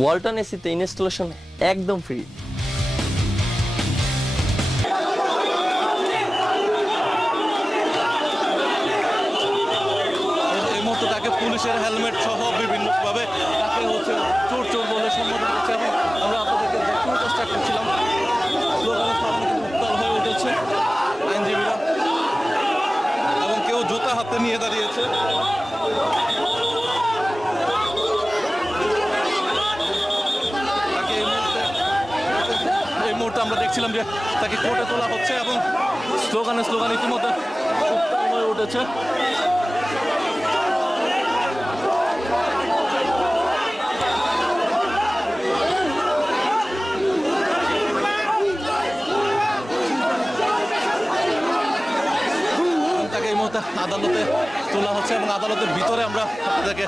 ওয়ালটন এসিতে ইনস্টলেশন একদম ফ্রি। এই মুহূর্তে তাকে পুলিশের হেলমেট সহ বিভিন্নভাবে তাকে চোর চোর বলে সম্বোধন করছে এবং আমরা আপনাদেরকে দেখানোর চেষ্টা করছিলাম। স্লোগানের উত্তাল হয়ে উঠেছে আইনজীবীরা এবং কেউ জুতা হাতে নিয়ে দাঁড়িয়েছে। এই মুহূর্তে আমরা দেখছিলাম যে তাকে কোর্টে তোলা হচ্ছে এবং স্লোগান ইতিমধ্যে উত্তাল হয়ে উঠেছে। তাকে এই মুহূর্তে আদালতে তোলা হচ্ছে এবং আদালতের ভিতরে আমরা আপনাদেরকে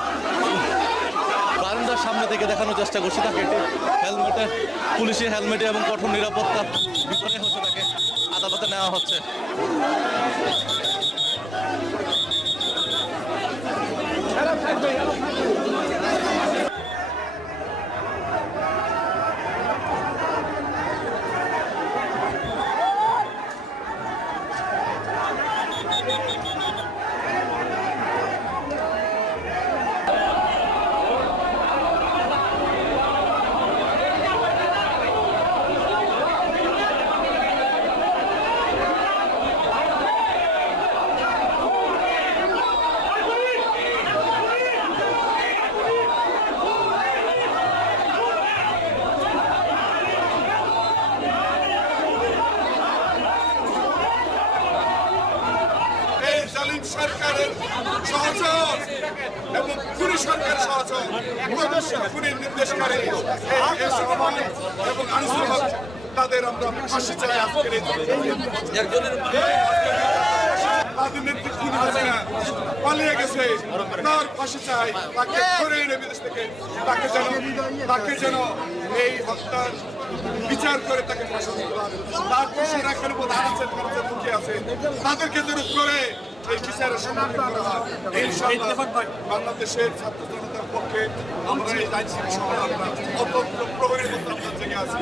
বারান্দার সামনে থেকে দেখানোর চেষ্টা করছি। তাকে হেলমেটে, পুলিশি হেলমেটে এবং কঠোর নিরাপত্তার ভিতরে তাকে আদালতে নেওয়া হচ্ছে। সরকারের সহযোগ এবং খুনি সরকারের সহযোগ খুনির নির্দেশকারী এবং আনুষ্ঠানিক তাদের আমরা ফাঁসি চাই। আজকের তাদের নেতৃত্ব পালিয়ে গেছে, তার ফাঁসি চাই। তাকে ধরে এনে বিদেশ থেকে তাকে যেন এই হত্যার বিচার করে তাকে ফাঁসি দিতে পারে। তারপর এখানে প্রধান আছেন, মুখে আছে, তাদেরকে জরুর করে এই বিচারের সমাধান করা হয়। বাংলাদেশের ছাত্র জনতার পক্ষে আমরা এই আইনশৃঙ্খলা সমাধান অত্যন্ত প্রহরীর মধ্যে আমরা জেগে আছি।